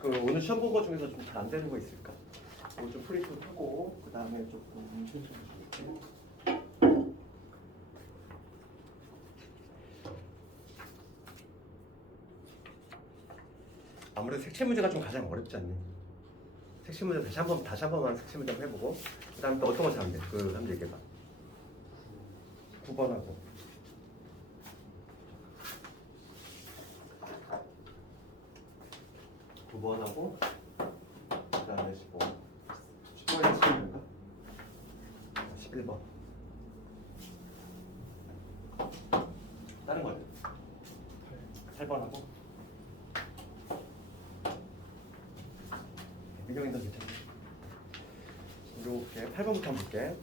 그 오늘 시험 본 거 중에서 좀 잘 안 되는 거 있을까? 이거 좀 프린트 하고 그 다음에 조금 신청 줄게. 아무래도 색칠 문제가 좀 가장 어렵지 않니? 색칠 문제 다시 한 번만 색칠 문제 한번 해보고 그 다음에 또 어떤 거 잘하면 돼? 그 한번 얘기해봐. 9번하고 9번하고 그 다음에 15번 10번에 11번인가? 11번 다른 거죠? 8번하고 민경이도 괜찮아. 이렇게 8번부터 한번 볼게.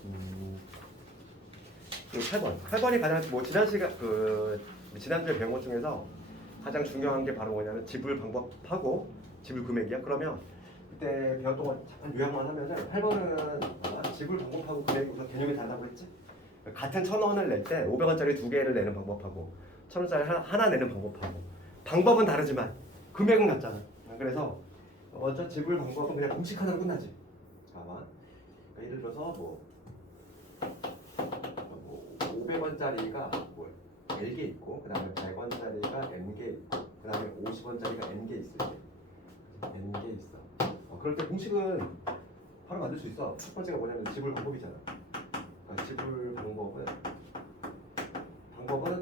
그리고 8번이 가장 뭐 지난주에 배운 것 중에서 가장 중요한 게 바로 뭐냐면 지불 방법하고 지불 금액이야. 그러면 그때 배웠던 거 잠깐 요약만 하면은 8번은 지불 방법하고 금액이 우선 개념이 다르다고 했지. 같은 1,000원을 낼 때 500원짜리 두 개를 내는 방법하고 1,000원짜리 하나 내는 방법하고 방법은 다르지만 금액은 같잖아. 그래서 어차 지불 방법은 그냥 공식 하나로 끝나지. 잠깐만. 예를 들어서 뭐 500원짜리가 뭐 L개 있고 그 다음에 100원짜리가 N개 있고 그 다음에 50원짜리가 N개 있을 때 N개 있어. 그럴 때 공식은 바로 만들 수 있어. 첫 번째가 뭐냐면 지불 방법이잖아. 지불 방법은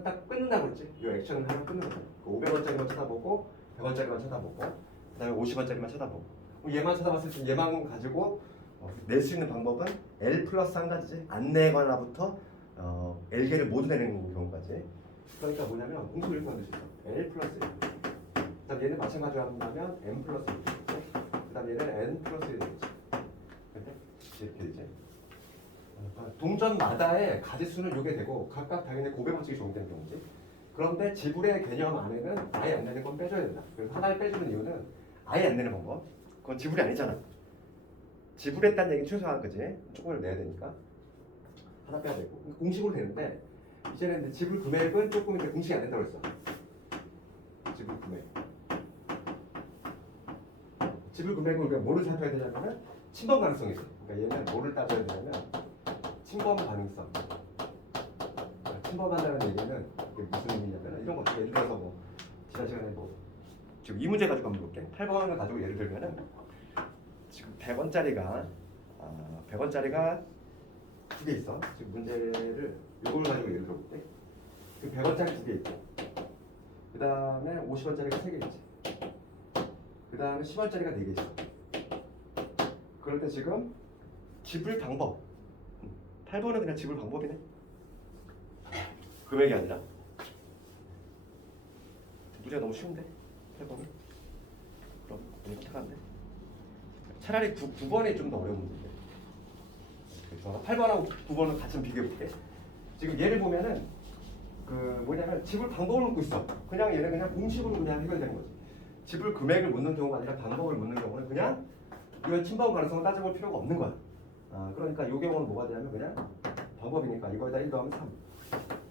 딱 끊는다고 했지. 이 액션을 하면 끊는 거야. 500원짜리만 쳐다보고 100원짜리만 쳐다보고 그 다음에 50원짜리만 쳐다보고 얘만 쳐다봤을 때 얘만 가지고 낼 수 있는 방법은 L 플러스 한 가지지. 안 내거나부터 L개를 모두 내는 경우까지. 그러니까 뭐냐면 공식을 이렇게 만들 수 있어. L 플러스 1. 그 다음 얘는 마찬가지로 한다면 M 플러스 1 되겠지. 그 다음 얘는 N 플러스 1 되겠지. 이렇게 되지. 동전마다의 가지수는 요게 되고 각각 당연히 고배방식이 적용되는 경우지. 그런데 지불의 개념 안에는 아예 안 내는 건 빼줘야 된다. 그래서 하나를 빼주는 이유는 아예 안 내는 방법. 그건 지불이 아니잖아. 지불했다는 얘기는 최소한 그지? 조금을 내야 되니까 하나 빼야 되고 공식으로 되는데 이제는 이제 지불 금액은 조금 이제 공식이 안 된다고 했어. 지불 금액. 지불 금액은 우리가 뭐를 살펴야 되냐면은 침범 가능성이 있어. 그러니까 얘는 뭐를 따져야 되냐면 침범 가능성. 침범한다는 얘기는 이게 무슨 의미냐면 이런 거 예를 들어서 뭐 지난 시간에 뭐 지금 이 문제 가지고 한번 볼게. 8번을 가지고 예를 들면은 지금 100원짜리가 100원짜리가 두 개 있어. 지금 문제를 이걸 가지고 예를 들어볼게. 그 100원짜리 두 개 있고 그 다음에 50원짜리가 세 개 있지. 그 다음에 10원짜리가 네 개 있어. 그럴 때 지금 지불 방법 8번은 그냥 지불 방법이네. 금액이 아니라. 문제가 너무 쉬운데 8번은? 그럼 너무 착한데? 차라리 9번이 좀 더 어려운 문제인데. 그래서 8번하고 9번은 같이 비교해볼게. 지금 얘를 보면은 그 뭐냐면 지불 방법을 묻고 있어. 그냥 얘는 그냥 공식으로 그냥 해결되는 거지. 지불 금액을 묻는 경우가 아니라 방법을 묻는 경우는 그냥 이건 침범 가능성을 따져볼 필요가 없는 거야. 그러니까 이 경우는 뭐가 되냐면 그냥 방법이니까 이거에다 1 더하면 3.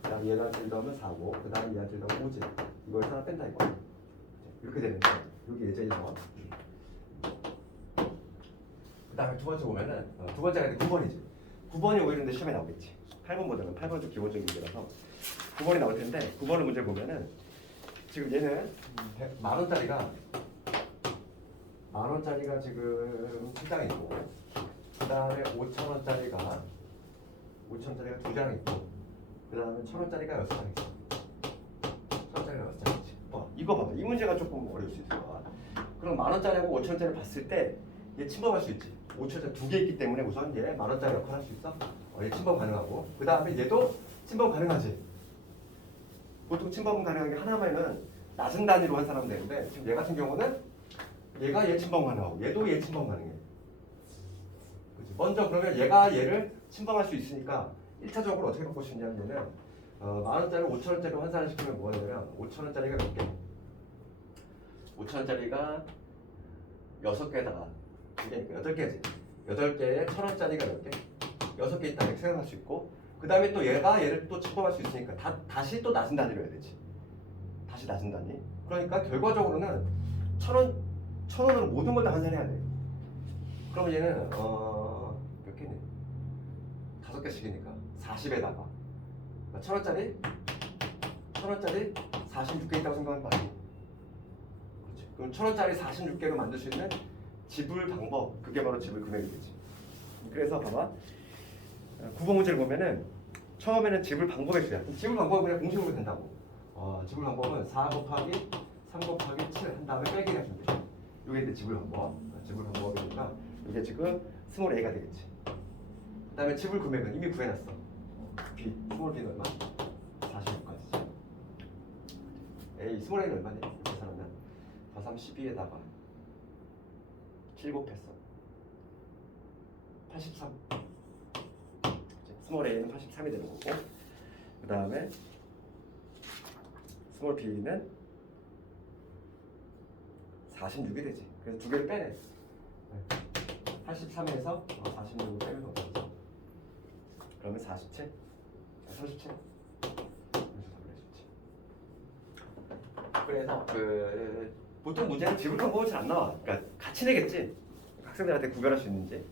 그 다음 얘한테 1 더하면 4고 그 다음 얘한테 1 더하면 5지. 이걸 하나 뺀다 이거. 이렇게 되는데 여기 예제 1번. 그 다음에 두 번째 보면은 두 번째가 9번이지. 9번이 오히려 근데 시험에 나오겠지. 8번보다는 8번은 좀 기본적인 문제라서 9번이 나올 텐데 9번의 문제 보면은 지금 얘는 만원짜리가 지금 2장 있고 그 다음에 5,000원짜리가 두 장 있고 그 다음에 1,000원짜리가 6장 있어. 1,000원짜리가 6장이지. 이거 봐봐. 이 문제가 조금 어려울 수 있을 거야. 그럼 만원짜리하고 5,000원짜리 봤을 때 얘 침범할 수 있지. 5,000원짜리 두 개 있기 때문에 우선 얘 만원짜리 역할 할 수 있어. 얘 침범 가능하고 그 다음에 얘도 침범 가능하지. 보통 침범 가능한 게 하나면은 낮은 단위로 한 사람 되는데 지금 얘 같은 경우는 얘가 얘 침범 가능하고 얘도 얘 침범 가능해. 그치? 먼저 그러면 얘가 얘를 침범할 수 있으니까 1차적으로 어떻게 바꿀 수 있냐면 얘는 만원짜리 5,000원짜리로 환산시키면 뭐가 되냐면 5,000원짜리가 몇 개? 5,000원짜리가 6개에다가 2개니까 8개지. 8개에 1,000원짜리가 몇 개? 6개 있다 이렇게 생각할 수 있고 그 다음에 또 얘를 또 침범할 수 있으니까 다시 또 낮은 단위로 해야 되지. 다시 낮은 단위. 그러니까 결과적으로는 1,000원 1,000원으로 모든 걸 다 환산해야 돼. 그러면 얘는 몇 개니? 5개씩이니까 40에다가 1,000원짜리 46개 있다고 생각하면 맞지? 그렇지. 그럼 1,000원짜리 46개로 만들 수 있는 지불 방법, 그게 바로 지불 금액이 되지. 그래서 봐봐, 구분 문제를 보면은 처음에는 지불 방법의 수야. 지불 방법은 그냥 공식으로 된다고. 지불 방법은 4 곱하기 3 곱하기 7 한 다음에 빼기가 준비. 이게 이제 지불 방법. 지불 방법이니까 이게 지금 스몰 a가 되겠지. 그다음에 지불 금액은 이미 구해놨어. b, 스몰 b는 얼마? 46까지지. a, 스몰 a는 얼마니? 계산하면 4, 3, 12에다가 7 곱했어. 83. 스몰 a는 83이 되는 거고, 그 다음에 스몰 b는 46이 되지. 그래서 두 개를 빼내. 83에서 46을 빼면 어떻게? 그러면 47? 37? 그래서 보통 문제는 지불 방법은 잘 안 나와. 그러니까 같이 내겠지. 학생들한테 구별할 수 있는지,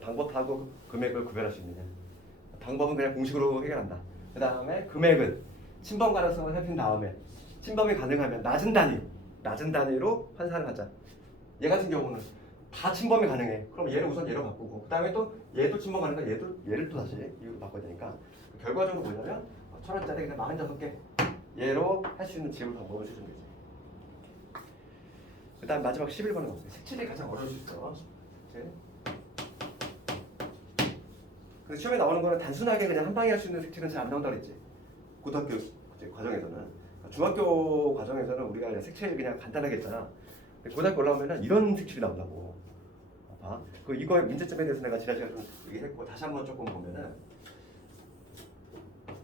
방법하고 금액을 구별할 수 있느냐. 방법은 그냥 공식으로 해결한다. 그 다음에 금액은 친범 가능성을 살핀 다음에 친범이 가능하면 낮은 단위로 환산을 하자. 얘 같은 경우는 다 친범이 가능해. 그럼 얘를 우선 얘로 바꾸고, 그 다음에 또 얘도 친범 가능하니까 얘를 또 다시 이유로 바꿔야 되니까, 결과적으로 뭐냐면 1,000원짜리 그냥 45개 얘로 할 수 있는 지불 방법을 주는 거지. 그 다음 마지막 11번은 없어요. 색칠이 가장 어려울 수 있어. 근데 시험에 나오는 거는 단순하게 그냥 한 방에 할 수 있는 색칠은 잘 안 나온다 그랬지. 고등학교 과정에서는. 중학교 과정에서는 우리가 그냥 색칠 그냥 간단하게 했잖아. 근데 고등학교 올라오면은 이런 색칠이 나온다고. 봐. 그 이거의 문제점에 대해서 내가 지난 시간에 좀 얘기했고, 다시 한번 조금 보면은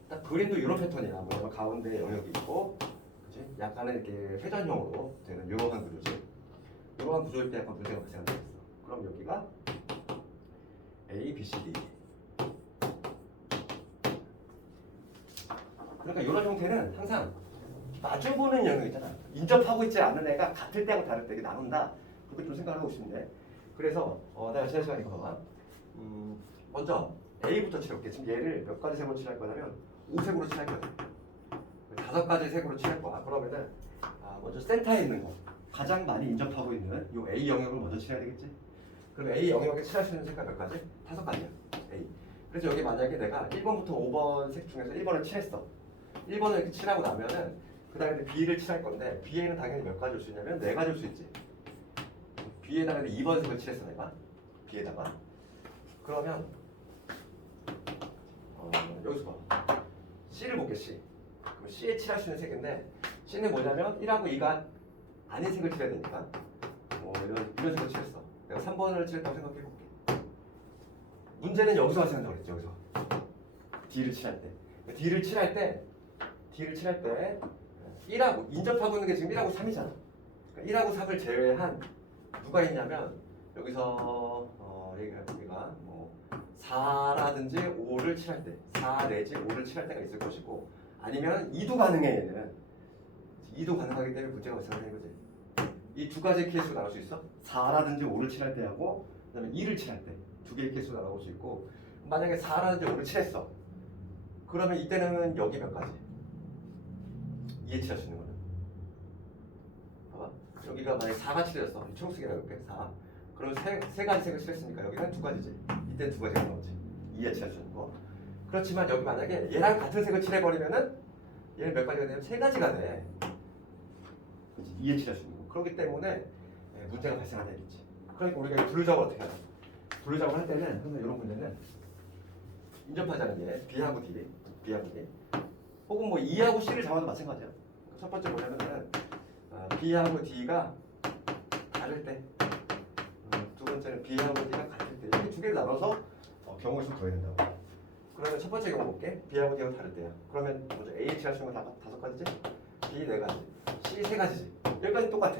딱 그림도 이런 패턴이야. 뭐냐면 가운데 영역이 있고, 그치? 약간은 이렇게 회전형으로 되는 이러한 구조지. 이러한 구조일 때 약간 문제가 발생한다. 그럼 여기가 A, B, C, D. 그러니까 이런 형태는 항상 마주보는 영역 있잖아. 인접하고 있지 않는 애가 같을 때하고 다를 때 이게 나눈다. 그렇게 좀 생각하고 싶은데. 그래서 내가 지난 시간에 이거 봐봐. 먼저 A부터 칠해볼게. 지금 얘를 몇 가지 색으로 칠할 거냐면 5색으로 칠할 거야. 5가지 색으로 칠할 거야. 그러면은 먼저 센터에 있는 거, 가장 많이 인접하고 있는 이 A 영역을 먼저 칠해야 되겠지. 그럼 A 영역에 칠할 수 있는 색깔 몇 가지? 5가지야. A. 그래서 여기 만약에 내가 1번부터 5번 색 중에서 1번을 칠했어. 1번을 이렇게 칠하고 나면은 그 다음에 B를 칠할 건데, B에는 당연히 몇 가지 올 수 있냐면 4가지 올 수 있지. B에다가 2번 색을 칠했어 내가. B에다가. 그러면 여기서 봐. C를 볼게. C. 그럼 C에 칠할 수 있는 색인데, C는 뭐냐면 1하고 2가 아닌 색을 칠해야 되니까 이런 색을 칠했어. 내가 3번을 칠했다고 생각해볼게. 문제는 여기서 발생한다고 그랬지. 여기서 D를 칠할 때. D를 칠할 때 1하고 인접하고 있는 게 지금 1하고 3이잖아. 그러니까 1하고 3을 제외한 누가 있냐면 여기서 여기가 뭐 4라든지 5를 칠할 때, 4 내지 5를 칠할 때가 있을 것이고, 아니면 2도 가능해. 얘는 2도 가능하기 때문에 문제가 발생하는 거지. 이 두 가지 케이스로 나올 수 있어. 4라든지 5를 칠할 때하고 그다음에 2를 칠할 때 두 개의 케이스로 나올 수 있고, 만약에 4라든지 5를 칠했어. 그러면 이때는 여기 몇 가지? 2에 칠할 수 있는 거는. 봐봐. 여기가 만약에 4가 칠했어. 초록색이라고 할게. 4. 그럼 세 가지 색을 칠했으니까 여기는 2가지지. 이때는 2가지가 나오지. 2에 칠할 수 있는 거. 그렇지만 여기 만약에 얘랑 같은 색을 칠해버리면은 얘는 몇 가지가 되냐면 3가지가 돼. 그렇지. 2에 칠할 수 있는 거. 그렇기 때문에 문제가 발생한다 이거지. 그러니까 우리가 분류 작업을 어떻게 하냐? 분류 작업을 할 때는 항상 이런 문제는 인접하자는 게 B하고 D, 혹은 뭐 E하고 C를 잡아도 마찬가지야. 첫 번째 뭐냐면은 B하고 D가 다를 때, 두 번째는 B하고 D가 같을 때, 이렇게 두 개를 나눠서 경우의 수 구해야 된다고. 그러면 첫 번째 경우 볼게. B하고 D가 다를 때야. 그러면 먼저 A 칠할 수 있는 거 5가지지, B 4가지, C 3가지지. 여기까지 똑같아.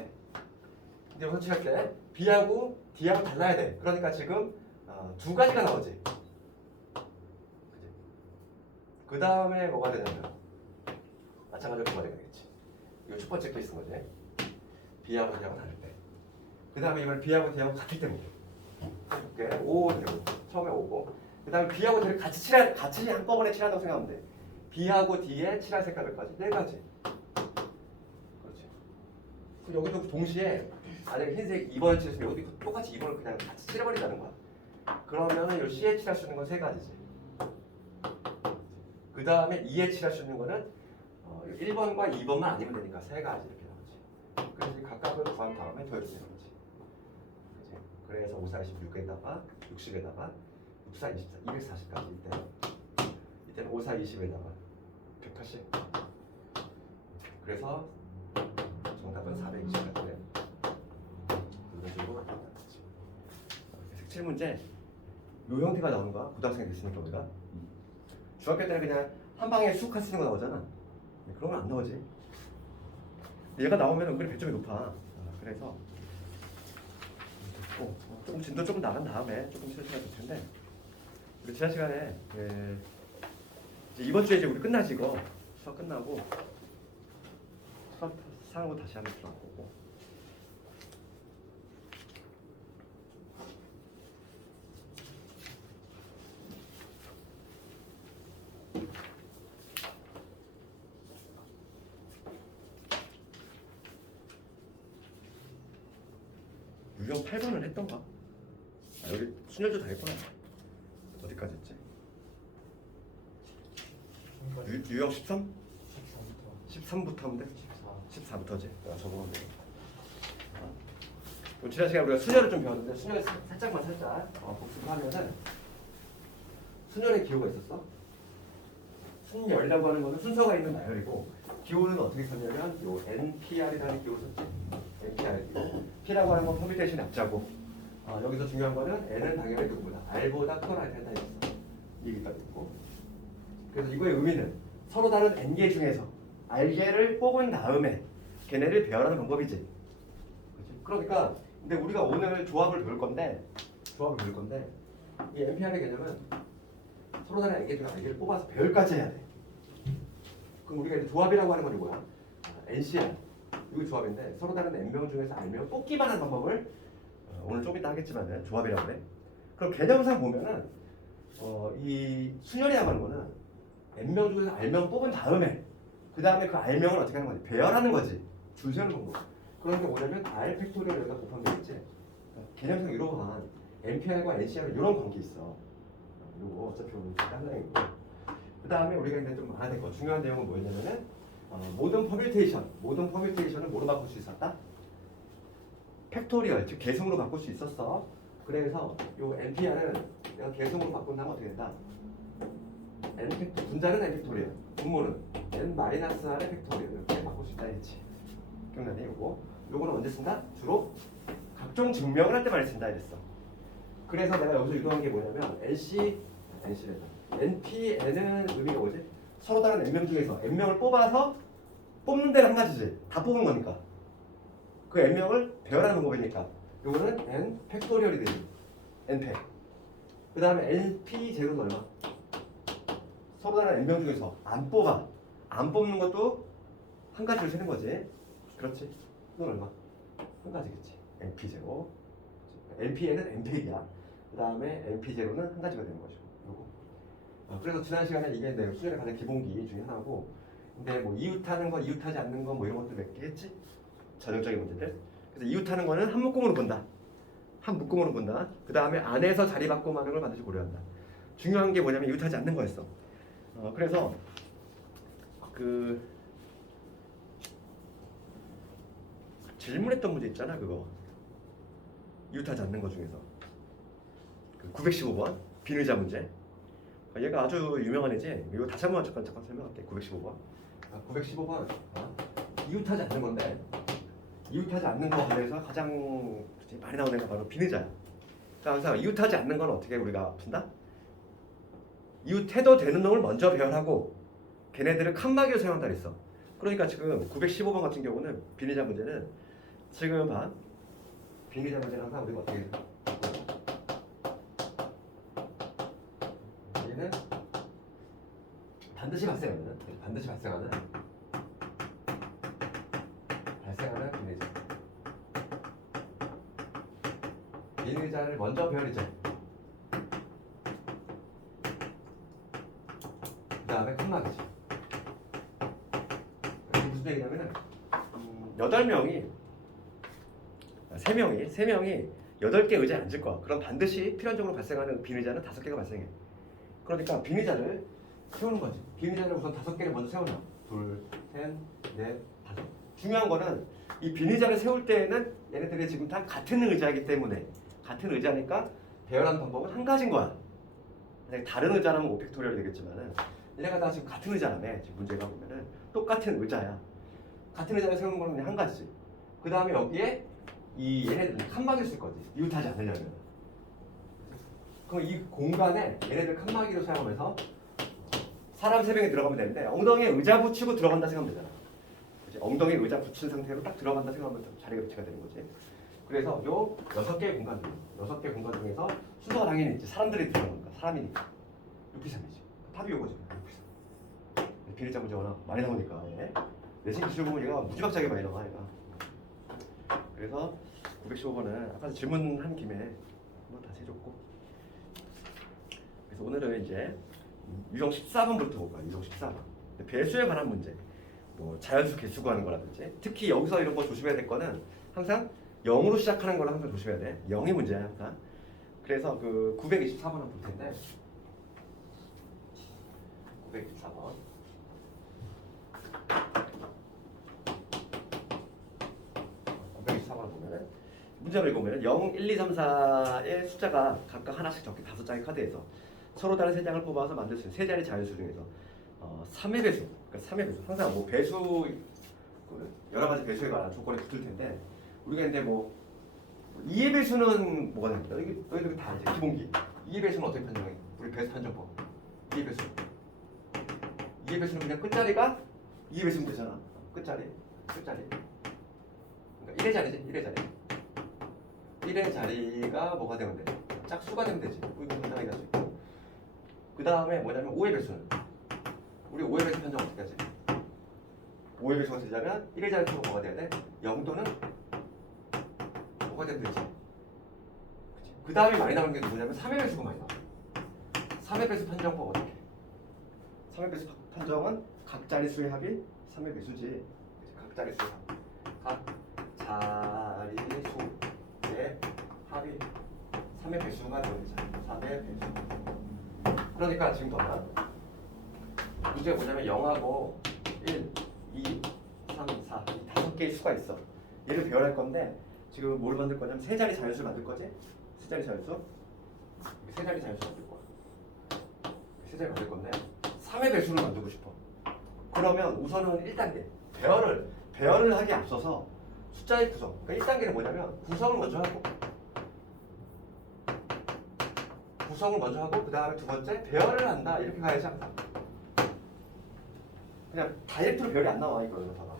근데 여기서 칠할 때 B하고 D하고 달라야 돼. 그러니까 지금 2가지가 나오지. 그 다음에 뭐가 되냐면 마찬가지로 뭐가 되겠지. 이거 첫 번째 케이스인 거지. B하고 D하고 다를 때. 그 다음에 이걸 B하고 D하고 같을 때 볼게. 이렇게 5 되고 처음에 5고 그 다음에 B하고 D를 같이 한꺼번에 칠한다고 생각하면 돼. B하고 D에 칠할 색깔까지 4가지. 그렇지. 그럼 여기도 동시에 만약에 흰색 2번을 칠했으면 여기도 똑같이 2번을 그냥 같이 칠해버린다는 거야. 그러면은 이 C에 칠할 수 있는 건 3가지지. 그 다음에 2에 칠할 수 있는 거는 1번과 2번만 아니면 되니까 3가지 이렇게 나오지. 그래서 각각을 구한 다음에 더해주면 되는 거지. 그치? 그래서 5, 4, 26에다가 60에다가 6, 4, 24, 240까지 이때는 5, 4, 20에다가 180. 그래서 정답은 420 같아요. 이런 식으로 색칠 문제 요 형태가 나오는 거야. 고등학생이 됐으니까 우리가 중학교 때는 그냥 한 방에 쑥 할 수 있는 거 나오잖아. 그러면 안 나오지. 얘가 나오면 은근히 배점이 높아. 그래서 조금 진도 조금 나간 다음에 조금 실수가 될 텐데 우리 지난 시간에 이제 이번 주에 이제 우리 끝나지 이거 수업 끝나고 수업 상으로 다시 한번 들어갈 거고 유형 8번은 했던가? 여기 순열도 다 했구나. 어디까지 했지? 유형 13? 13부터 하면 돼? 14부터지? 야 적어놓으면 돼. 지난 시간에 우리가 순열을 좀 배웠는데 순열 살짝 복습하면은 순열의 기호가 있었어. 순열이라고 하는 거는 순서가 있는 나열이고 기호는 어떻게 썼냐면 요 NPR이라는 기호를 썼지. NPR 기호. P라고 하는 건 퍼뮤테이션 약자고 여기서 중요한 거는 N은 당연히 누구보다 R보다 크거나 같다 했어. 얘기가 있고 그래서 이거의 의미는 서로 다른 N개 중에서 R개를 뽑은 다음에 걔네를 배열하는 방법이지. 그치? 그러니까 근데 우리가 오늘 조합을 배울 건데 이 NPR의 개념은 서로 다른 N개 중에 R개를 뽑아서 배열까지 해야 돼. 그럼 우리가 이제 조합이라고 하는 건 뭐야? NCR 이거 조합인데 서로 다른 N명 중에서 R명 뽑기만 하는 방법을 오늘 좀 이따 하겠지만 조합이라고 해. 그럼 개념상 보면은 이 순열이라고 하는 거는 N명 중에서 R명 뽑은 다음에 그 다음에 그 R명을 어떻게 하는 거지? 배열하는 거지. 줄 세우는 방법. 그러니까 뭐냐면 R 팩토리얼 여기다 곱하면 되겠지. 개념상 이러한 NPR과 NCR은 이런 관계 있어. 이거 어차피 오늘 한라인이고. 그 다음에 우리가 이제 좀 알아야 될 거 중요한 내용은 뭐였냐면은 모든 퍼뮤테이션은 뭐로 바꿀 수 있었다? 팩토리얼, 즉 계승으로 바꿀 수 있었어. 그래서 요 NPR은 내가 계승으로 바꾼다면 어떻게 된다? N 팩토, 분자는 N 팩토리얼, 분모는 N-R의 팩토리얼 이렇게 바꿀 수 있다 했지. 기억나니? 요거는 언제 쓴다? 주로 각종 증명을 할 때 많이 쓴다 이랬어. 그래서 내가 여기서 유도한 게 뭐냐면 NC래다. NPN은 의미가 뭐지? 서로 다른 N명 중에서 N명을 뽑아서 뽑는 데는 한 가지지. 다 뽑은 거니까. 그 N명을 배열하는 방법이니까. 요거는 N 팩토리얼이 되지. N팩. 그 다음에 NP 제로는 얼마? 서로 다른 N명 중에서 안 뽑아. 안 뽑는 것도 한 가지를 세는 거지. 그렇지? 그건 얼마? 한 가지겠지. NP 제로. NPN은 N팩이야. 그 다음에 NP 제로는 한 가지가 되는 거죠. 요거. 그래서 지난 시간에 이게 내 수준의 가장 기본기 중에 하나고 근데 뭐 이웃하는 거, 이웃하지 않는 거 뭐 이런 것들 몇 개 했지? 전형적인 문제들. 그래서 이웃하는 거는 한 묶음으로 본다. 한 묶음으로 본다. 그 다음에 안에서 자리 바꿈하는 걸 반드시 고려한다. 중요한 게 뭐냐면 이웃하지 않는 거였어. 그래서 그 질문했던 문제 있잖아 그거. 이웃하지 않는 거 중에서 그 915번 비의자 문제. 얘가 아주 유명한 애지. 이거 다시 한번 잠깐 설명할게. 915번. 915번 이웃하지 않는 건데 이웃하지 않는 거 관련해서 가장 많이 나오는 게 바로 비의자야. 그래서 이웃하지 않는 건 어떻게 우리가 푼다? 이웃해도 되는 놈을 먼저 배열하고 걔네들을 칸막이로 사용한다 그랬어. 그러니까 지금 915번 같은 경우는 비의자 문제는 지금 봐. 비의자 문제는 항상 우리가 어떻게 해서 얘는 반드시 발생하는 비례죠. 비례자를 먼저 배열이죠. 그 다음에 칸막이지. 이게 무슨 얘기냐면은 8명이 3명이 8개 의자에 앉을 거야. 그럼 반드시 필연적으로 발생하는 비례자는 5개가 발생해. 그러니까 비례자를 세우는 거지. 비례자를 우선 5개를 먼저 세워놔. 2, 3, 4, 5. 중요한 거는 이 비례자를 세울 때에는 얘네들이 지금 다 같은 의자이기 때문에 같은 의자니까 배열하는 방법은 한 가지인 거야. 만약에 다른 의자라면 오펙토리얼이 되겠지만은 얘네가 다 지금 같은 의자라며. 지금 문제가 보면은 똑같은 의자야. 같은 의자를 세우는 거는 그냥 한 가지지. 그 다음에 여기에 이 얘네들 칸막이를 쓸 거지. 이웃하지 않으려면. 그럼 이 공간에 얘네들 칸막이로 사용하면서 사람 3명이 들어가면 되는데 엉덩이에 의자 붙이고 들어간다 생각하면 되잖아. 그치? 엉덩이에 의자 붙인 상태로 딱 들어간다 생각하면 자리가 배치가 되는 거지. 그래서 요 6개의 공간 중에서 순서가 당연히 있지. 사람들이 들어가니까 사람이니까 6P3이지. 답이 요거지. 6P3. 비례자 문제 워낙 많이 나오니까 내신 기술 보면 얘가 무지막지하게 많이 나와 얘가. 그래서 915번은 아까 질문한 김에 한번 다시 해줬고, 그래서 오늘은 이제 유형 14번부터 볼까요? 유형 14번. 배수에 관한 문제, 뭐 자연수 개수 구하는 거라든지, 특히 여기서 이런 거 조심해야 될 거는 항상 0으로 시작하는 걸로 항상 조심해야 돼. 0이 문제야 항상. 그래서 그 924번을 볼 텐데 924번. 보면은 문제를 읽어보면 0, 1, 2, 3, 4의 숫자가 각각 하나씩 적힌 5장의 카드에서 서로 다른 3장을 뽑아서 만들 수 있는 3자리 자연수 중에서 3의 배수, 그러니까 3의 배수, 항상 뭐 배수 여러 가지 배수에 관한 조건이 붙을 텐데 우리가 이제 뭐 2의 배수는 뭐가 됩니까? 너희들 다 이제 기본기. 2의 배수는 어떻게 판정해? 우리 배수 판정법. 2의 배수. 2의 배수는 그냥 끝자리가 2의 배수면 되잖아. 끝자리. 그러니까 1의 자리지, 1의 자리. 1의 자리가 뭐가 되면 돼? 짝수가 되면 되지. 이거 간단하게 할 수 있고. 그 다음에 뭐냐면 5의 배수는. 우리 5의 배수 판정 어떻게 하지? 5의 배수가 되려면 1의 자리처럼 뭐가 돼야 돼? 0 또는 뭐가 되면 되지. 그 다음에 많이 나오는 게 뭐냐면 3의 배수가 많이 나와. 3의 배수 판정법 어떻게 해? 3의 배수 판정은 각 자릿수의 합이 3의 배수지. 각 자릿수의 합. 각 자릿수의 합이 3의 배수가 되는 거죠. 3의 배수. 그러니까 지금 봐봐. 문제가 뭐냐면 0하고 1, 2, 3, 4 이 5개의 수가 있어. 얘를 배열할 건데 지금 뭘 만들 거냐면 3자리 자연수를 만들 거지? 3자리 자연수? 3자리 자연수 만들 거야. 3자리 만들 건데 3의 배수를 만들고 싶어. 그러면 우선은 1단계 배열을 하기에 앞서서 숫자의 구성. 그러니까 1단계는 뭐냐면 구성을 먼저 하고 그 다음에 두 번째 배열을 한다. 이렇게 가야지 항상. 그냥 다이렉트로 배열이 안 나와 이거는. 봐봐.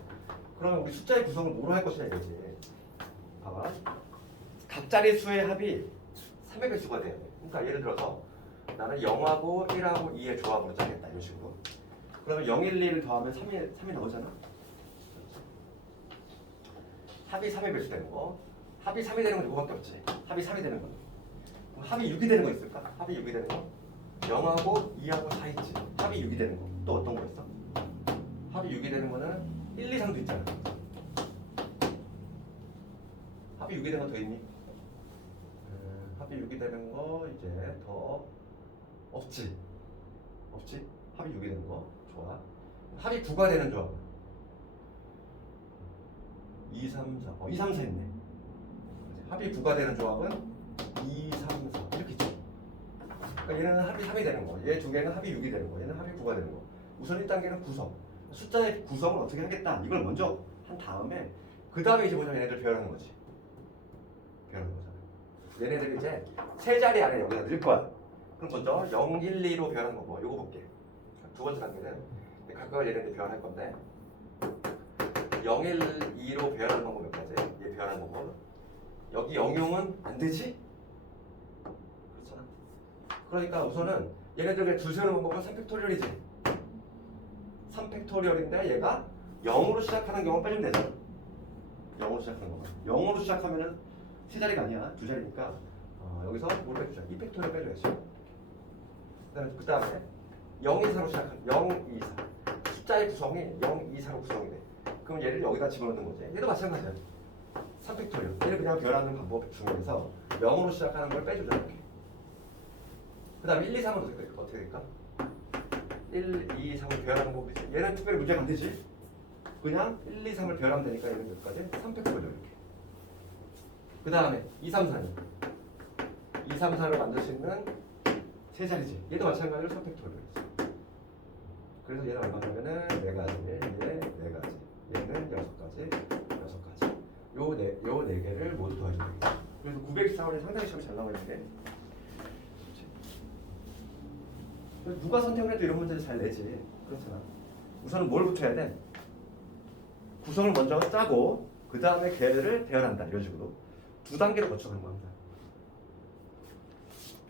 그러면 우리 숫자의 구성을 뭐로 할 것이냐 이거지. 봐봐. 각 자릿수의 합이 3의 배수가 돼야 돼. 그러니까 예를 들어서 나는 0하고 1하고 2의 조합으로 짜겠다. 이런 식으로. 그러면 0, 1, 2를 더하면 3이 나오잖아. 합이 3의 배수 되는 거. 합이 3이 되는 건 이거밖에 없지. 합이 3이 되는 건. 그럼 합이 6이 되는 거 있을까? 합이 6이 되는 거. 0하고 2하고 4 있지. 합이 6이 되는 거. 또 어떤 거 있어? 합이 6이 되는 거는 1, 2, 3도 있잖아. 합이 6이 되는 거 더 있니? 합이 6이 되는 거 이제 더 없지. 합이 6이 되는 거. 좋아. 합이 9가 되는 조합. 2, 3, 4. 2, 3, 4 있네. 합이 9가 되는 조합은 2, 3, 4 이렇게 있죠. 그러니까 얘는 합이 3이 되는 거. 얘 두 개는 합이 6이 되는 거. 얘는 합이 9가 되는 거. 우선 1단계는 구성. 숫자의 구성을 어떻게 하겠다. 이걸 먼저 한 다음에 그 다음에 이제 뭐냐면 얘네들 배열하는 거지. 배열하는 거잖아. 얘네들 이제 세 자리 안에 여기다 넣을 거야. 그럼 먼저 0, 1, 2로 배열하는 거 뭐. 요거 볼게. 두 번째 단계는 각각 얘네들 배열할 건데 0, 1, 2로 배열하는 방법 몇 가지? 얘 배열하는 방법. 여기 0용은 안 되지? 그렇잖아. 그러니까 우선은 얘네들 그냥 줄 세우는 방법은 3팩토리얼이지. 3팩토리얼인데 얘가 0으로 시작하는 경우 빼주면 되잖아. 0으로 시작하는 거만. 0으로 시작하면은 세 자리가 아니야. 두 자리니까 여기서 뭘 빼주자? 2팩토리얼 빼줘야죠. 그 다음에 0, 2, 4로 시작한 0, 2, 4 숫자의 구성이 0, 2, 4로 구성이 돼. 그럼 얘를 여기다 집어넣는 거지. 얘도 마찬가지야. 3팩토리얼. 얘를 그냥 별하는 방법 중에서 0으로 시작하는 걸 빼주자 이렇게. 그 다음에 1, 2, 3은 어떻게 될까? 1, 2, 3을 배열하는 법이지. 얘는 특별히 문제가 안 되지. 그냥 1, 2, 3을 배열하면 되니까 얘는 여기까지 3팩토리얼 이렇게. 그 다음에 2, 3, 4는 2, 3, 4를 만들 수 있는 세 자리지. 얘도 마찬가지로 3팩토리얼이지. 그래서 얘는 얼마냐면은 4가지, 얘 4가지, 얘는 6가지, 6가지. 요 네 개를 모두 더해주면 되겠지. 그래서 924원이 상당히 시험이 잘 나와 있는데 누가 선택을 해도 이런 문제를 잘 내지. 그렇잖아. 우선은 뭘부터 해야 돼? 구성을 먼저 짜고 그 다음에 걔를 배열한다. 이런 식으로 두 단계를 거쳐가는 겁니다.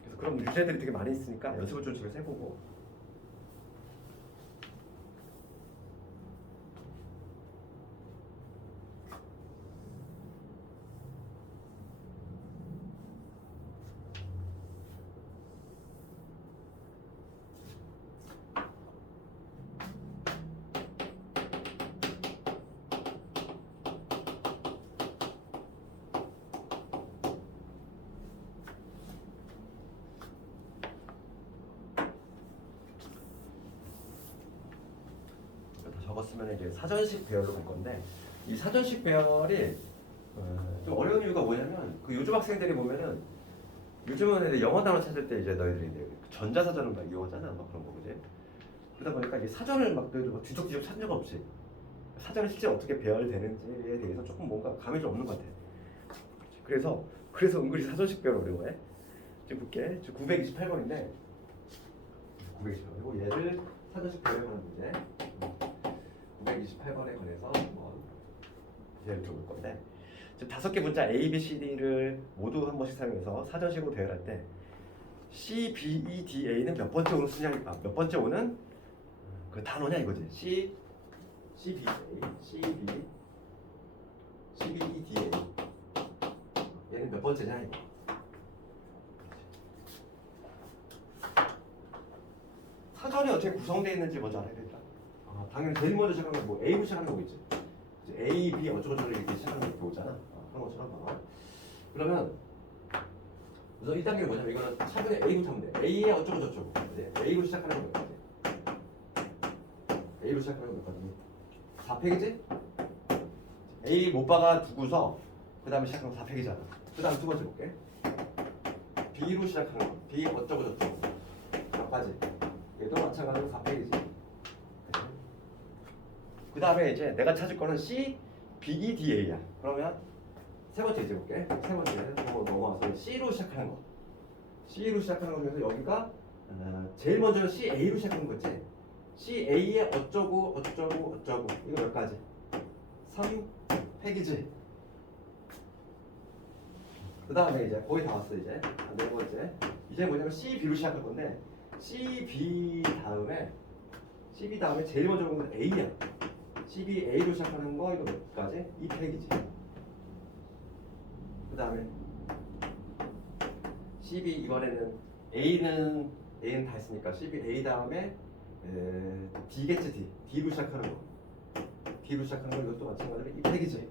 그래서 그런 유제들이 되게 많이 있으니까 연습을 좀 집에서 해보고. 적었으면 이제 사전식 배열을 볼 건데 이 사전식 배열이 좀 어려운 이유가 뭐냐면 그 요즘 학생들이 보면은 요즘은 애들 영어 단어 찾을 때 이제 너희들이 이제 전자사전을 막 이용하잖아 막 그런 거 그지? 그러다 보니까 이제 사전을 막 뒤적뒤적 찾는 적 없이 사전이 실제 어떻게 배열되는지에 대해서 조금 뭔가 감이 좀 없는 것 같아. 그래서 은근히 사전식 배열 어려워해. 지금 볼게. 928번인데 928번이고 얘를 사전식 배열하는 문제. 928번에 관해서 한번 예를 들어볼 건데 지금 5개 문자 A, B, C, D를 모두 한 번씩 사용해서 사전식으로 배열할 때 C, B, E, D, A는 몇 번째 오는 수냐? 몇 번째 오는 그 단어냐 이거지. C, B, A, C, B, E, D, A 얘는 몇 번째냐 이거. 사전이 어떻게 구성되어 있는지 먼저 알아야 되겠다. 당연히 제일 먼저 시작하는 거 뭐 A로 시작하는 거 있지. A, B 어쩌고저쩌고 이렇게 시작하는 게 이렇게 오잖아. 그런 것처럼 봐. 그러면 우선 1단계는 뭐냐면 이거는 차근히 A부터 하면 돼. A에 어쩌고저쩌고. A로 시작하는 거 몇 가지? A로 시작하는 거 몇 가지? 4팩이지? A 못 박아 두고서 그 다음에 시작하면 4팩이잖아. 그 다음 두 번째 볼게. B로 시작하는 거. B 어쩌고저쩌고. 몇 가지? 얘도 마찬가지로 4팩이지. 그 다음에 이제 내가 찾을 거는 C, B, E, D, A야. 그러면 세 번째 이제 볼게. 세 번째는 넘어와서 C로 시작하는 거. C로 시작하는 거 중에서 여기가 제일 먼저는 C, A로 시작하는 거지. C, A에 어쩌고 이거 몇 가지? 3팩이지. 그 다음에 이제 거의 다 왔어 이제. 네 번째. 이제 뭐냐면 C, B로 시작할 건데 C, B 다음에 제일 먼저 오는 건 A야. CB A로 시작하는 거 이거 몇 가지? 2팩이지. 그 다음에 CB 이번에는 A는 다 했으니까 CB A 다음에 D겠지. D로 시작하는 거. D로 시작하는 거 이것도 마찬가지로 2팩이지.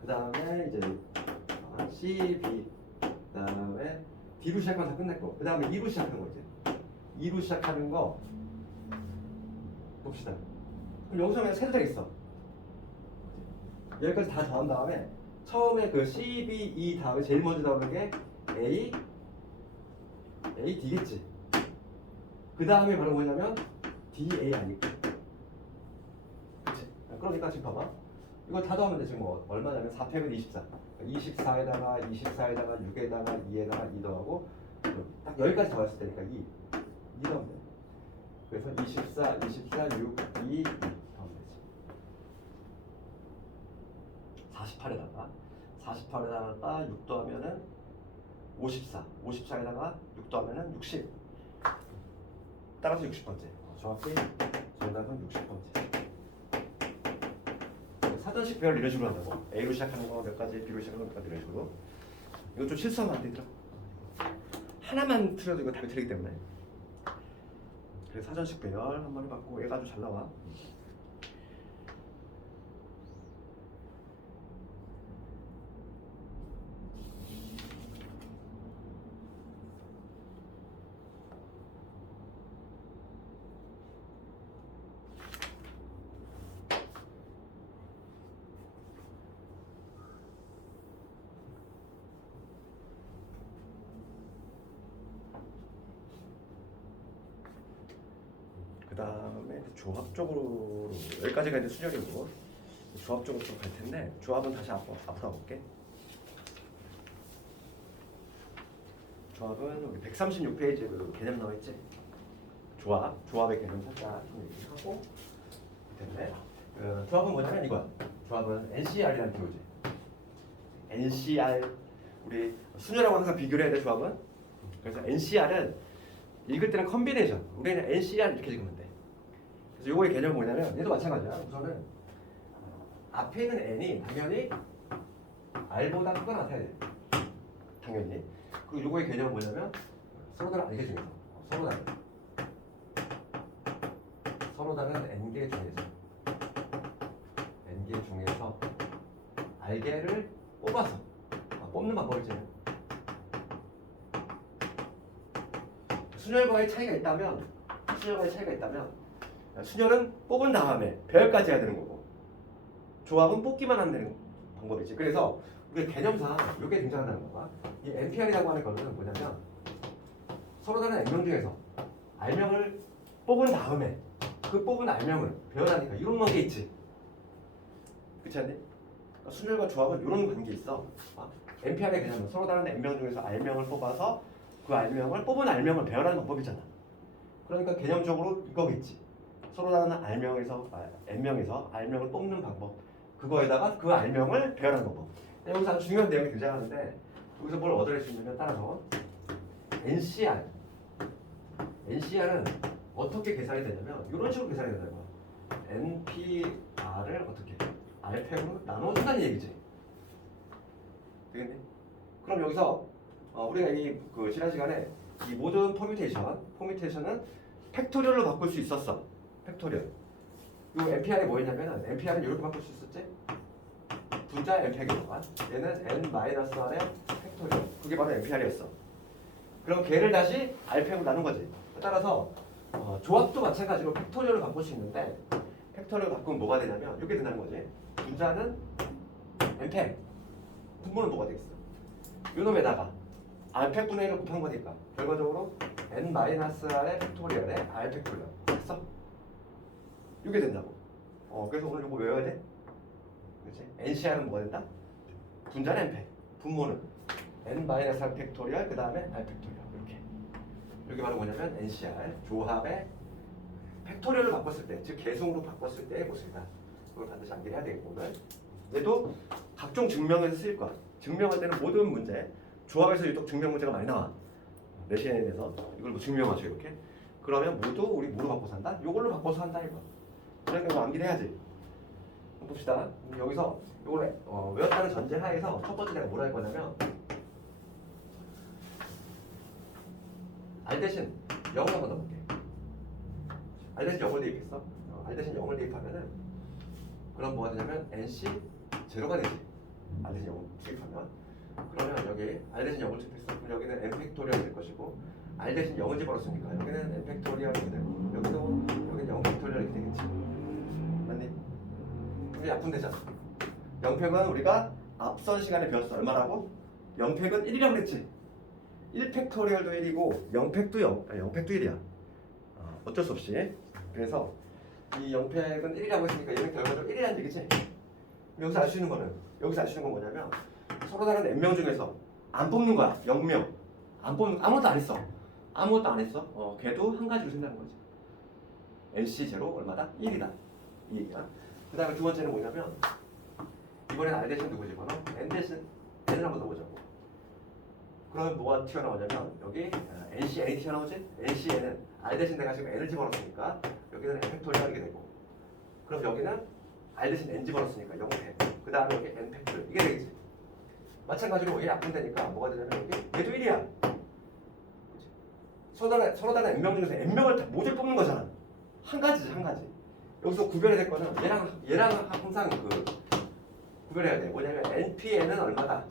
그 다음에 이제 CB 그 다음에 D로 시작하면 다 끝냈고 그 다음에 2로 시작하는 거 이제 2로 시작하는 거 봅시다. 그럼 여기서 그냥 세도 되겠어. 여기까지 다 더한 다음에 처음에 그 C, B, E 다음에 제일 먼저 나오는 게 A, D겠지. 그 다음에 바로 뭐냐면 D, A 아닐까? 그치? 그러니까 지금 봐봐. 이거 다 더하면 돼. 지금 뭐 얼마냐면 4팩은 24. 24에다가 6에다가 2에다가 2 더하고 딱 여기까지 더했을 때니까 2 더하면 돼. 그래서 24, 6, 2 더하면 되지. 48에다가 6 더하면은 54, 54에다가 6 더하면은 60. 따라서 60번째. 정확히 정답은 60번째. 사전식 배열 이런 식으로 한다고. A로 시작하는 거 몇 가지, B로 시작하는 거 몇 가지 이런 식으로. 이거 좀 실수하면 안 되더라. 하나만 틀려도 이거 답이 틀리기 때문에. 그래서 사전식 배열 한번 해봤고 얘가 아주 잘 나와. 그 다음에 조합적으로 여기까지가 이제 수열이고 조합적으로 좀 갈 텐데 조합은 다시 앞으로 가볼게. 조합은 우리 136페이지에 그 개념 나와 있지. 조합의 개념 살짝 좀 얘기하고 텐데 조합은 뭐냐면 이거야. 조합은 NCR이라는 기호지. NCR 우리 순열하고 항상 비교를 해야 돼 조합은. 그래서 NCR은 읽을 때는 컨비네이션. 우리는 NCR 이렇게 읽으면 돼. 그래서 요거의 개념은 뭐냐면 얘도 마찬가지야. 우선은 앞에 있는 N이 당연히 R보다 크거나 같아야 돼. 당연히. 그리고 요거의 개념은 뭐냐면 서로 다른 R개 중에서 서로 다른 N개 중에서 R개를 뽑아서 뽑는 방법을 있잖아요. 순열과의 차이가 있다면 순열은 뽑은 다음에 배열까지 해야 되는 거고 조합은 뽑기만 하는 방법이지. 그래서 우리 개념상 이게 등장한다는 거야. 이 NPR이라고 하는 거는 뭐냐면 서로 다른 N명 중에서 R명을 뽑은 다음에 그 뽑은 R명을 배열하니까 이런 관계 있지. 그렇지 않니? 그러니까 순열과 조합은 이런 관계 있어. NPR의 개념은 서로 다른 N명 중에서 R명을 뽑아서 그 R명을 뽑은 R명을 배열하는 방법이잖아. 그러니까 개념적으로 이거겠지. 서로 다른 N명에서 R명을 뽑는 방법. 그거에다가 그 R명을 배열하는 방법. 여기서 아주 중요한 내용이 등장하는데 여기서 뭘 얻어낼 수 있냐면 따라서 NCR은 어떻게 계산이 되냐면 이런 식으로 계산이 된다는 거야. NPR을 어떻게 R팩으로 나눠준다는 얘기지. 되겠니? 그럼 여기서 우리가 그 지난 시간에 이 모든 퍼뮤테이션은 팩토리얼로 바꿀 수 있었어. 팩토리얼. 이 NPR이 뭐였냐면은 NPR은 이렇게 바꿀 수 있었지. 분자 n팩이로만 얘는 n-r의 팩토리얼. 그게 바로 NPR이었어. 그럼 걔를 다시 R팩으로 나눈 거지. 따라서 조합도 마찬가지로 팩토리얼로 바꿀 수 있는데 팩토리얼로 바꾸면 뭐가 되냐면 이렇게 된다는 거지. 분자는 n팩, 분모는 뭐가 되겠어? 요놈에다가 R팩분의 1을 곱한 거니까 결과적으로 n-r의 팩토리얼에 R 팩토리얼 됐어? 이게 된다고. 그래서 오늘 이거 외워야 돼. 그렇지? NCR은 뭐가 된다? 분자는 n팩, 분모는 n-r 팩토리얼 그 다음에 R 팩토리얼. 이게 바로 뭐냐면 NCR 조합의 팩토리얼을 바꿨을 때, 즉 계승으로 바꿨을 때의 모습이다. 그걸 반드시 암기를 해야 되겠고 오늘. 얘도 각종 증명에서 쓰일 거야. 증명할 때는 모든 문제 조합에서 유독 증명 문제가 많이 나와. 내신에서 이걸 뭐 증명하죠 이렇게. 그러면 모두 우리 뭐로 바꿔서 한다? 이걸로 바꿔서 한다 이거. 그러니까 이거 암기를 해야지. 봅시다. 여기서 이걸 외웠다는 전제 하에서 첫 번째 내가 뭐라 할 거냐면 R 대신 0을 한번 넣어볼게. R 대신 0을 대입했어. R 대신 0을 대입하면은 그럼 뭐가 되냐면 NC 제로가 되지. R 대신 0을 투입하면 그러면 여기 R 대신 0을 투입했어. 그럼 여기는 n 팩토리얼이 될 것이고 R 대신 0을 집어넣었으니까 여기는 n 팩토리얼이 되고 여기는 0 팩토리얼이 되겠지. 맞니? 그게 약분되잖아. 0팩은 우리가 앞선 시간에 배웠어. 얼마라고? 0팩은 1이라고 그랬지. 1팩토리얼도 1이고 0팩도 0팩도 1이야. 어쩔 수 없이. 그래서 이 0팩은 1이라고 했으니까 얘는 결과적으로 1이라는 얘기지. 여기서 알 수 있는 건 뭐냐면 서로 다른 n명 중에서 안 뽑는 거야. 0명. 안 뽑는 아무것도 안 했어. 걔도 한 가지로 생각하는 거지. NC0 얼마다? 1이다. 이 얘기야. 그 다음에 두 번째는 뭐냐면 이번엔 R 대신 누구 집어넣어? N 대신 N을 한번 넣어보자고. 그러면 뭐가 튀어나오냐면 여기 NCN이 튀어나오지? NCN은 R 대신 내가 지금 N을 집어넣었으니까 여기는 N 팩토리얼 이게 되고 그럼 여기는 R 대신 N 집어넣었으니까 0팩. 그 다음에 여기 N 팩트. 이게 되겠지. 마찬가지로 얘 약분되니까 뭐가 되냐면 여기 얘도 1이야. 서로 다른 N명 중에서 N명을 다 모듈 뽑는 거잖아. 한 가지지, 한 가지. 여기서 구별해야 될 거는 얘랑 항상 그 구별해야 돼. 뭐냐면 NPN은 얼마다?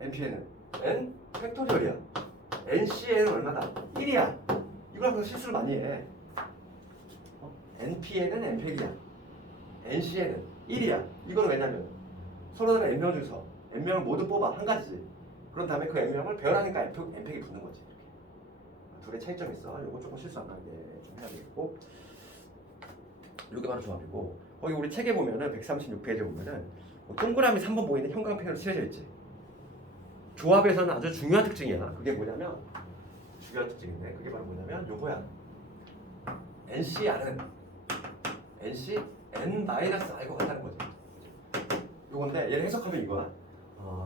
NPN은 N 팩토리얼이야. NCN은 얼마다? 1이야. 이걸 항상 실수를 많이 해. NPN은 N팩이야. NCN은 1이야. 이거는 왜냐면 서로 다른 N명 중에서 N명을 모두 뽑아. 한 가지지. 그런 다음에 그 N명을 배열하니까 N팩이 붙는 거지. 두 개 차이점이 있어. 요거 조금 실수 안 나게 좀 해야 되겠고. 이게 바로 조합이고. 거기 우리 책에 보면은 136페이지에 보면은 동그라미 3번 보이는 형광펜으로 칠해져 있지. 조합에서는 아주 중요한 특징이야. 그게 뭐냐면 중요한 특징인데 그게 바로 뭐냐면 요거야. NCR은 NC N-R과 같다는 거지. 요건데 얘를 해석하면 이거야.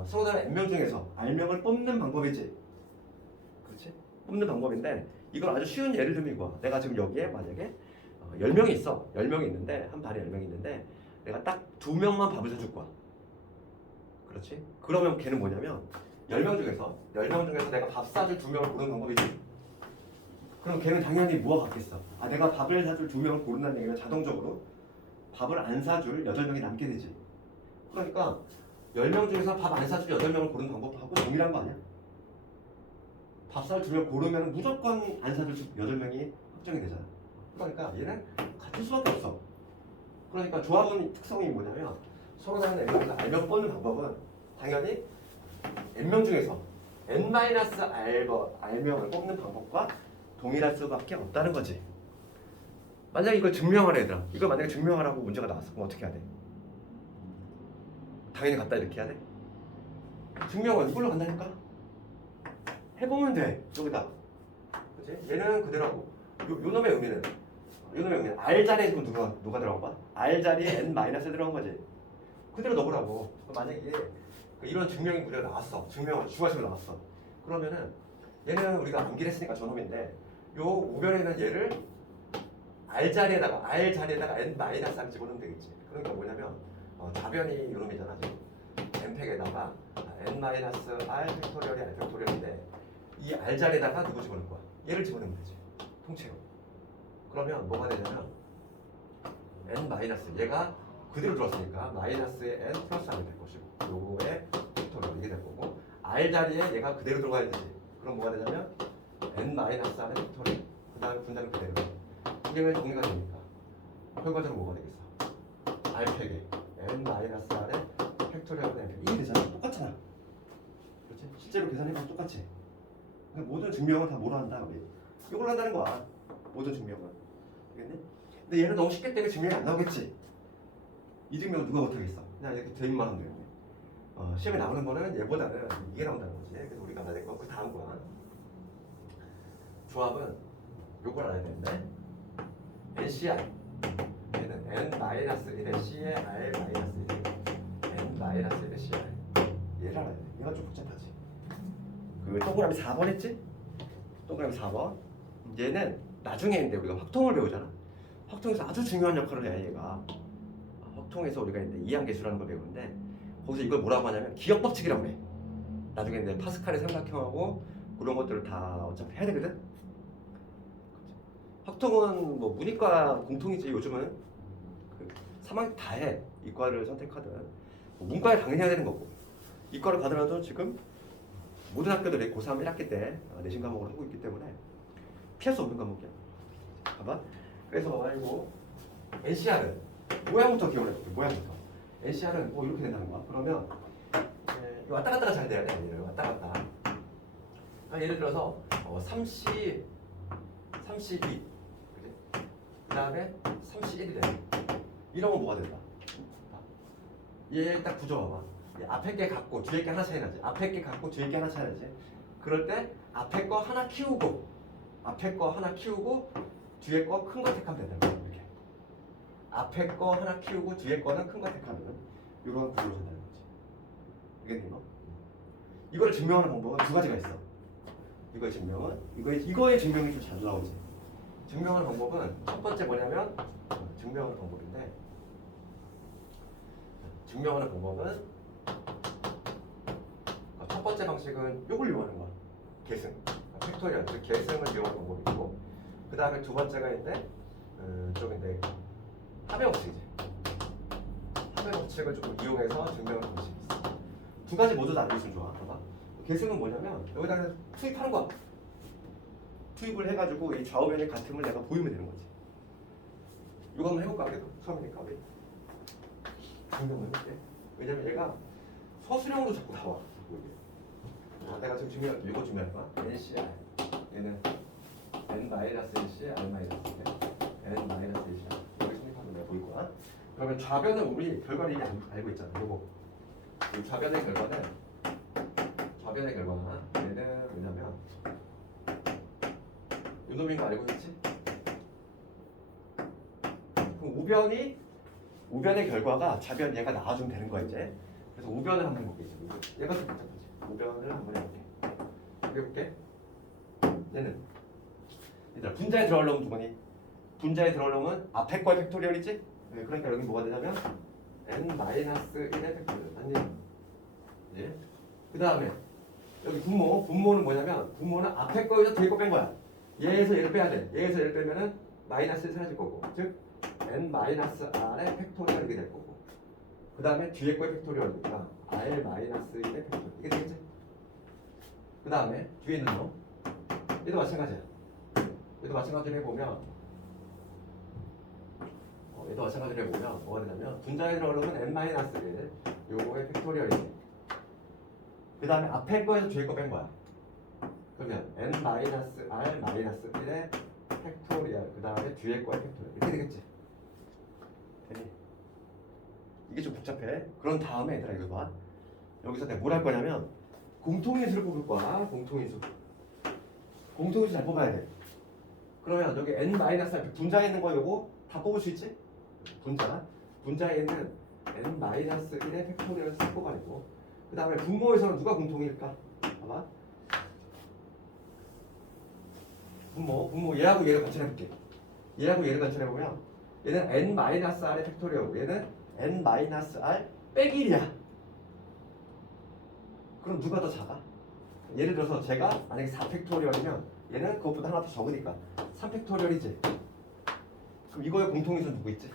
서로 다른 N명 중에서 R명을 뽑는 방법이지. 그렇지? 뽑는 방법인데 이걸 아주 쉬운 예를 들면 이거야. 내가 지금 여기에 만약에 10명이 있어. 10명이 있는데 한 반에 10명이 있는데 내가 딱 2명만 밥을 사줄 거야. 그렇지? 그러면 걔는 뭐냐면 10명 중에서 내가 밥 사줄 2명을 고르는 방법이지. 그럼 걔는 당연히 뭐가 같겠어? 내가 밥을 사줄 2명을 고른다는 얘기는 자동적으로 밥을 안 사줄 8명이 남게 되지. 그러니까 10명 중에서 밥 안 사줄 8명을 고르는 방법하고 동일한 거 아니야? 밥 살 2명 고르면 무조건 안 사줄 8명이 확정이 되잖아. 그러니까 얘는 같을 수밖에 없어. 그러니까 조합은 특성이 뭐냐면 서로 다른 N명에서 R명 뽑는 방법은 당연히 N명 중에서 N-R명을 뽑는 방법과 동일할 수밖에 없다는 거지. 만약에 이걸 증명하라 얘들아. 이걸 만약에 증명하라고 문제가 나왔어. 그럼 어떻게 해야 돼? 당연히 같다 이렇게 해야 돼? 증명은 이걸로 간다니까? 해보면 돼. 여기다. 그치? 얘는 그대로 하고 요 놈의 의미는 R 자리에 지금 누가 들어간 거야? R 자리에 N-에 들어간 거지. 그대로 넣으라고. 만약에 이런 증명이 문제가 나왔어. 주가식으로 나왔어. 그러면은 얘는 우리가 암기했으니까 저놈인데 요 우변에는 얘를 R 자리에다가 N-R을 집어넣으면 되겠지. 그러니까 뭐냐면 좌변이 요놈이잖아 지금. N팩에다가 N-R 팩토리얼이 R 팩토리얼인데 이 R 자리에다가 누구 집어넣을 거야? 얘를 집어넣으면 되지. 통째로. 그러면 뭐가 되냐면 N- 얘가 그대로 들어왔으니까 마이너스의 N 플러스 R이 될 것이고 요거의 팩토리얼 이게 될 거고 R 자리에 얘가 그대로 들어가야 되지. 그럼 뭐가 되냐면 N-R의 팩토리얼 그 다음에 분자는 그대로 이게 왜 정리가 되니까 결과적으로 뭐가 되겠어? R팩에 N-R의 팩토리얼은 N팩 이게 되잖아. 똑같잖아. 그렇지? 실제로 계산해보면 똑같지. 그러니까 모든 증명은 다 뭐로 한다 우리. 이걸 한다는 거야. 모든 증명은. 알겠니? 근데 얘는 너무 쉽기 때문에 증명이 안 나오겠지. 이 증명은 누가 못하겠어. 그냥 이렇게 대입만 하면 되겠네. 시험에 나오는 거는 얘보다는 이게 나온다는 거지. 그래서 우리가 알아야 될 거 그 다음 거야. 조합은 요걸 알아야 되는데 NCR 얘는 N-1의 C에 R-1에 N-1의 CR 얘를 알아야 돼. 얘가 좀 복잡하지. 그 동그라미 4번 했지? 동그라미 4번 얘는 나중에 이제 우리가 확통을 배우잖아. 확통에서 아주 중요한 역할을 해 얘가. 확통에서 우리가 이제 이항계수라는 걸 배우는데 거기서 이걸 뭐라고 하냐면 기억법칙이라고 해. 나중에 이제 파스칼의 삼각형하고 그런 것들을 다 어차피 해야 되거든. 확통은 뭐 문이과 공통이지. 요즘은 그 3학년 다 해. 이과를 선택하든 문과에 당연히 해야 되는 거고 이과를 가더라도 지금 모든 학교들이 고3 1학기 때 내신 과목을 하고 있기 때문에 피할 수 없는 과목이야. 봐봐. 그래서 아이고 NCR은 모양부터 기억을 해볼게. 모양부터. NCR은 뭐 이렇게 된다는 거야. 그러면 왔다 갔다가 잘 돼야 돼. 얘를 왔다 갔다. 예를 들어서 32 그지? 그 다음에 31이래. 이러면 뭐가 된다? 얘 딱 구조 봐봐. 앞에 게 같고 뒤에 게 하나 차이 나지. 앞에 게 같고 뒤에 게 하나 차이 나지. 그럴 때 앞에 거 하나 키우고 뒤에 거 큰 거 택하면 된다. 이렇게. 앞에 거 하나 키우고 뒤에 거는 큰 거 택하면 이런 구조로 된다는 거지. 알겠니 너? 이걸 증명하는 방법은 두 가지가 있어. 이거의 증명은 이거의 증명이 좀 자주 나오지. 증명하는 방법은 첫 번째 뭐냐면 증명하는 방법인데 증명하는 방법은 첫 번째 방식은 요걸 이용하는 거야. 계승. 팩토리얼, 즉 계승을 이용하는 방법이고 그 다음에 두 번째가 있는데 쪽인데 합의 법칙이지. 합의 법칙을 조금 이용해서 증명하는 방식이 있어. 두 가지 모두 다 알고 있으면 좋아. 봐봐. 계승은 뭐냐면 여기다가 투입하는 거야. 투입을 해가지고 이 좌우변의 같음을 내가 보이면 되는 거지. 이거 한번 해볼까 그래도 처음이니까 우리 증명을 해볼게. 왜냐면 얘가 서술형으로 자꾸 나와. 내가 지금 증명 이거 준비할 거야. NCR 얘는 N-NC R-N N-NCR 여기 선택하면 내가 보일 거야. 그러면 좌변은 우리 결과를 이미 알고 있잖아. 요거 이 좌변의 결과는 얘는 뭐냐면 요 놈인 거 알고 있지? 그럼 우변의 결과가 좌변 얘가 나와주면 되는 거야 이제. 그래서 우변을 한번 해볼게. 얘가 좀 복잡하지. 우변을 한번 해볼게. 얘는 얘들아 분자에 들어갈 놈은 누구니? 분자에 들어갈 놈은 앞에 거의 팩토리얼이지? 네, 그러니까 여기 뭐가 되냐면 n-1의 팩토리얼 아니? 예. 그 다음에 여기 분모는 뭐냐면 분모는 앞에 거에서 뒤에 거 뺀 거야. 얘에서 얘를 빼야 돼. 얘에서 얘를 빼면은 마이너스 1 사라질 거고, 즉 n-r의 팩토리얼이 될 거고, 그 다음에 뒤에 거의 팩토리얼이니까 r-1의 팩토리얼 이게 되겠지? 그 다음에 뒤에 있는 놈 얘도 마찬가지야. 얘도 마찬가지로 해보면 뭐가 되냐면 분자에 들어가는 n-1 요거의 팩토리얼이지. 그 다음에 앞에 거에서 뒤에 거 뺀 거야. 그러면 n-r-1의 팩토리얼 그 다음에 뒤에 거의 팩토리얼 이렇게 되겠지. 되니? 이게 좀 복잡해. 그런 다음에 얘들아 이거 봐. 여기서 내가 뭘 할 거냐면 공통인수를 뽑을 거야. 공통인수 잘 뽑아야 돼. 그러면 여기 n-r 분자에 있는 거 요거 다 뽑을 수 있지? 분자에 있는 n-1의 팩토리얼을 싹 뽑아내고, 그 다음에 분모에서는 누가 공통일까? 봐봐. 분모 얘하고 얘를 관찰해볼게. 관찰해보면 얘는 n-r의 팩토리얼이고 얘는 n-r 빼기 1이야. 그럼 누가 더 작아? 예를 들어서 제가 만약에 4팩토리얼이면 얘는 그것보다 하나 더 적으니까 3팩토리얼이지. 그럼 이거의 공통인수는 누구 있지?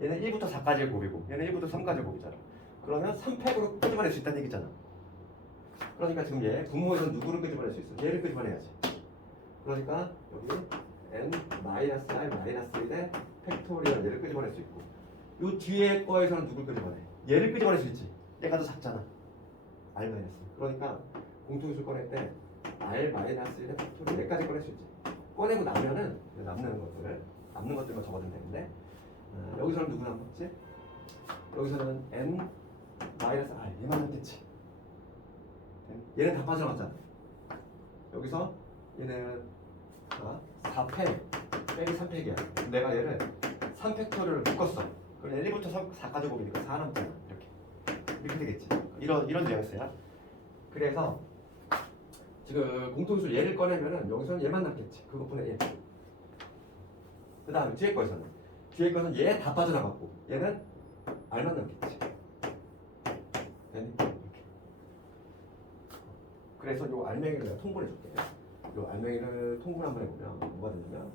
얘는 1부터 4까지의 곱이고 얘는 1부터 3까지의 곱이잖아. 그러면 3팩으로 끄집어낼 수 있다는 얘기잖아. 그러니까 지금 얘 분모에서 누구를 끄집어낼 수 있어? 얘를 끄집어내야지. 그러니까 여기 n-r-1의 팩토리얼 얘를 끄집어낼 수 있고, 요 뒤에 거에서는 누굴 끄집어내? 얘를 끄집어낼 수 있지. 얘가 더 작잖아. r-. 그러니까 공통인수 꺼낼 때 r-1의 팩토리얼 얘까지 꺼낼 수 있지. 꺼내고 나면은 남는 것들만 적어주면 되는데, 여기서는 누구 남았지? 여기서는 n-r 얘만 남겠지. 얘는 다 빠져나갔잖아. 여기서 얘는 4팩 빼기 3팩이야. 내가 얘를 3팩토리얼을 묶었어. 그럼 1부터 4까지 곱이니까 4 남잖아. 이렇게 되겠지. 이런 뉘앙스야. 그래서 지금 공통인수 얘를 꺼내면은 여기서는 얘만 남겠지. 그것분의 얘. 그 다음에 뒤에 거에서는 얘 다 빠져나갔고 얘는 r만 남겠지. 이렇게. 그래서 요 알맹이를 내가 통분해 줄게. 요 알맹이를 통분 한번 해보면 뭐가 되냐면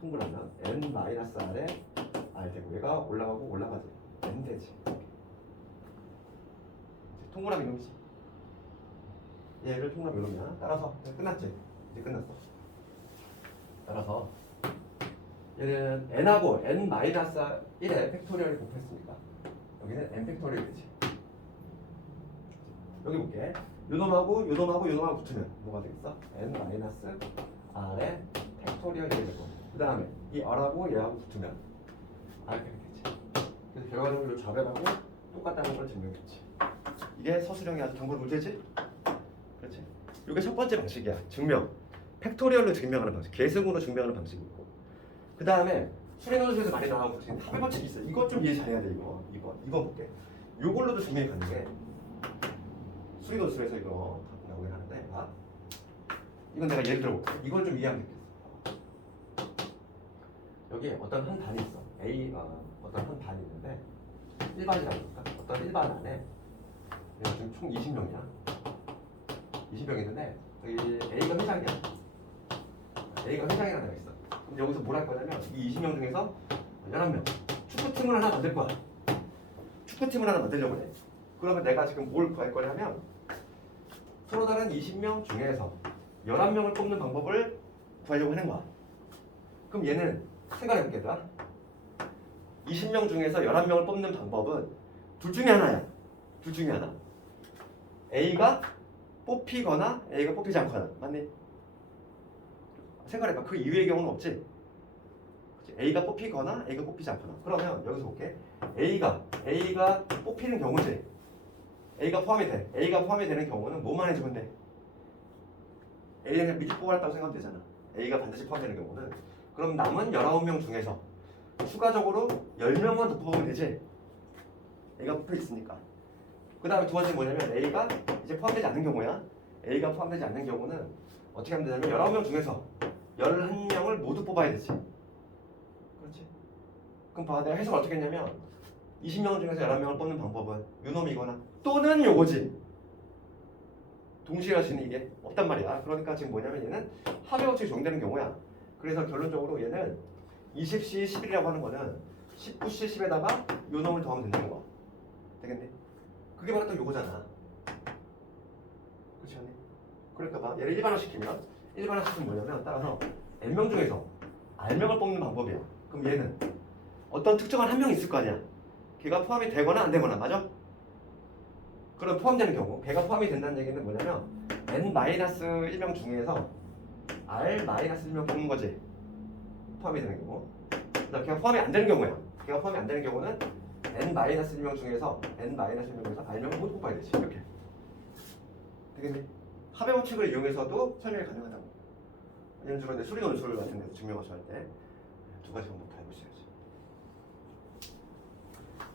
통분하면 n-r에 r 되고 얘가 올라가지. n 되지. 통분하면 이놈이지. 얘를 통분하면 이놈이야. 따라서 끝났지. 이제 끝났어. 따라서 얘는 n하고 n-1의 팩토리얼을 곱했으니까 여기는 n 팩토리얼이 되지. 여기 볼게. 요놈하고 붙으면 뭐가 되겠어? n-r의 팩토리얼이 되고, 그 다음에 이 r하고 얘하고 붙으면 r이 되겠지. 그래서 결과적으로 좌변하고 똑같다는 걸 증명했지. 이게 서술형이 아주 단골 문제지? 그렇지. 이게 첫 번째 방식이야. 증명. 팩토리얼로 증명하는 방식, 계승으로 증명하는 방식이고, 그 다음에 수리노트에서 많이 나오고 합의 법칙이 있어. 이것 좀 이해 잘해야 돼. 이거 볼게. 이걸로도 증명이 가능해. 수리노트에서 이거 나오긴 하는데, 이건 내가 예를 들어볼게. 이걸 좀 이해하면 되겠어. 여기 어떤 한 단이 있어. A 어떤 한 단이 있는데 일반이라고 할까? 어떤 일반 안에 얘가 지금 총 20명이야. 20명 있는데 여기 A가 회장이야. A가 회장이라는 애가 있어. 그럼 여기서 뭘 할 거냐면 이 20명 중에서 11명 축구팀을 하나 만들 거야. 축구팀을 하나 만들려고 해. 그러면 내가 지금 뭘 구할 거냐면 서로 다른 20명 중에서 11명을 뽑는 방법을 구하려고 하는 거야. 그럼 얘는 생각해볼게 얘들아. 20명 중에서 11명을 뽑는 방법은 둘 중에 하나야. 둘 중에 하나. A가 뽑히거나 A가 뽑히지 않거나. 맞니? 생각해봐. 그 이외의 경우는 없지? 그치? A가 뽑히거나 A가 뽑히지 않거나. 그러면 여기서 볼게. A가 뽑히는 경우지. A가 포함이 돼. A가 포함이 되는 경우는 뭐만 해주면 돼? A는 그냥 미리 뽑아놨다고 생각하면 되잖아. A가 반드시 포함되는 경우는. 그럼 남은 19명 중에서 추가적으로 10명만 더 뽑으면 되지. A가 뽑혀 있으니까. 그 다음에 두 번째 뭐냐면 A가 이제 포함되지 않는 경우야. A가 포함되지 않는 경우는 어떻게 하면 되냐면 19명 중에서 11명을 모두 뽑아야 되지. 그렇지? 그럼 봐. 내가 해석을 어떻게 했냐면 20명 중에서 11명을 뽑는 방법은 요놈이거나 또는 요거지. 동시에 할 수 있는 이게 없단 말이야. 그러니까 지금 뭐냐면 얘는 합의 법칙이 적용되는 경우야. 그래서 결론적으로 얘는 20C 11이라고 하는 거는 19C 10에다가 요놈을 더하면 된다는 거. 되겠네? 그게 바로 또 요거잖아. 그렇지 않니? 그러니까 봐. 얘를 일반화시키면 뭐냐면 따라서 N명 중에서 R명을 뽑는 방법이야. 그럼 얘는 어떤 특정한 한 명이 있을 거 아니야. 걔가 포함이 되거나 안 되거나. 맞아? 그럼 포함되는 경우 걔가 포함이 된다는 얘기는 뭐냐면 N-1명 중에서 R-1명 뽑는 거지. 포함이 되는 경우. 그다음 걔가 포함이 안 되는 경우야. 걔가 포함이 안 되는 경우는 N-1명 중에서 R명을 모두 뽑아야 되지. 이렇게. 되겠니? 합의 법칙을 이용해서도 설명이 가능하다고. 예를 들어 수리 논술 같은 데서 증명하셔야 할 때 두 가지 방법 다 해보셔야지.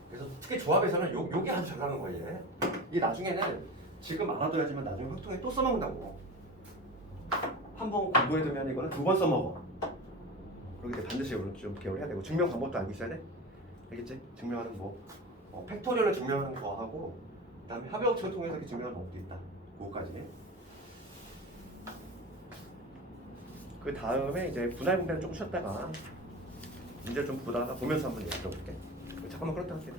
그래서 특히 조합에서는 요게 아주 잘 나가는 거예요. 이게 나중에는 지금 알아둬야지만 나중에 확통에 또 써먹는다고. 한 번 공부해두면 이거는 두 번 써먹어. 그렇기 때문에 반드시 이걸 좀 기억을 해야 되고 증명 방법도 알고 있어야 돼. 알겠지? 증명하는 뭐 팩토리얼을 증명하는 거하고 그다음에 합의 법칙을 통해서 이렇게 증명하는 방법도 있다. 그거까지. 그 다음에 이제 분할 분배는 조금 쉬었다가 문제를 좀 보다가 보면서 한번 얘기 들어볼게. 잠깐만 그렇다 할게.